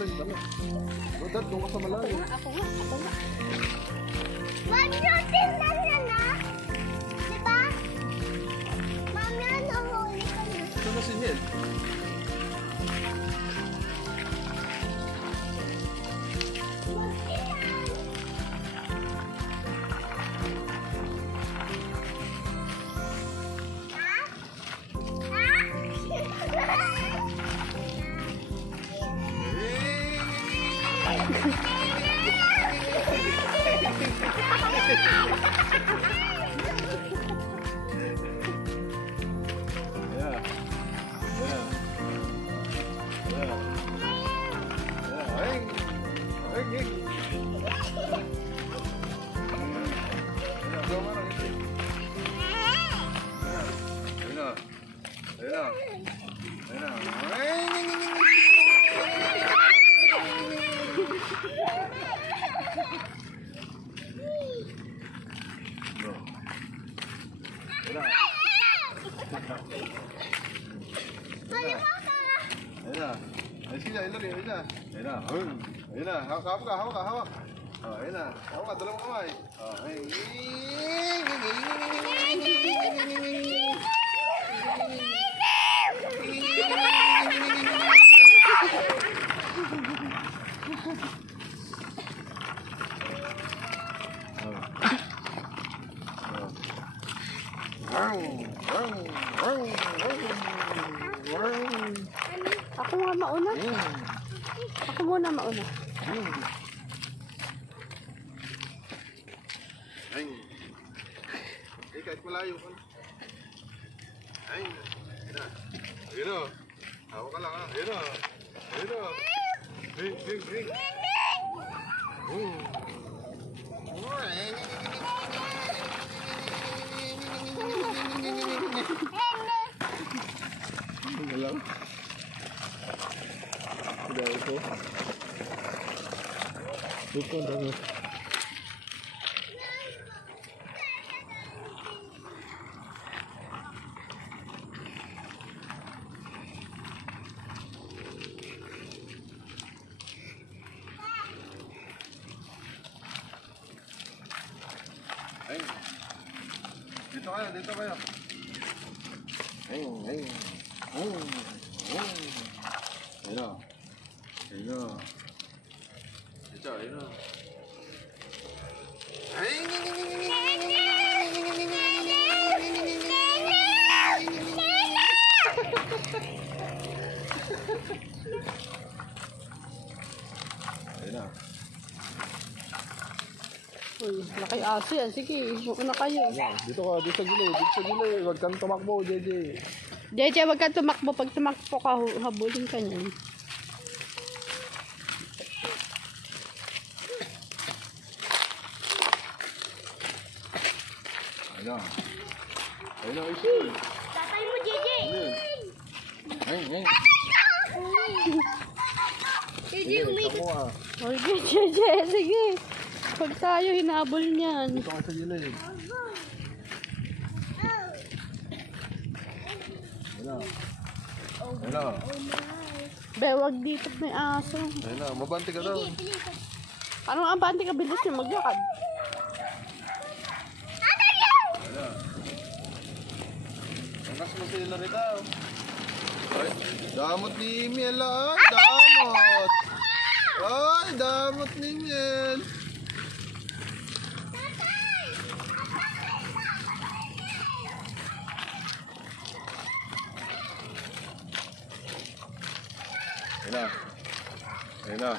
rin kami. Dad, doon ka sa malayo. Ako nga. Mami, yung tingnan na na. Diba? Mami, nahuli ka na. Ito na si Ned. Ayun na, hawak ka. Oh, ayun na, hawak ka, dalawang kamay. Oh, Ako nga mauna. Ako muna mauna. Ay, kahit malayo ka. Ay, ayun na. Hawak ka lang ha. Ayun na. Hey. Alam? Sudah itu. Bukan dong. Dito kayo. Ayun. Uy, laki aso yan. Sige, una kayo. Dito sa gilid. Huwag kang tumakbo, JJ. JJ, wag ka tumakbo. Pag tumakbo ka, habulin ka niyan. Ayun na, isul. Tatay mo, JJ. Ayun. JJ, umikot. Uy, JJ, sige. Pag tayo, hinabol niyan. Dito ka sa gilid. Ayun na. Be, wag dito may aso. Ayun na, mabanti ka daw. Anong abante ka? Bilis yung maglakad. Ayun na. Angkas mo sila rito. Ay, damot ni Miel ah. Damot. Ay, damot ni Miel. Ayun na.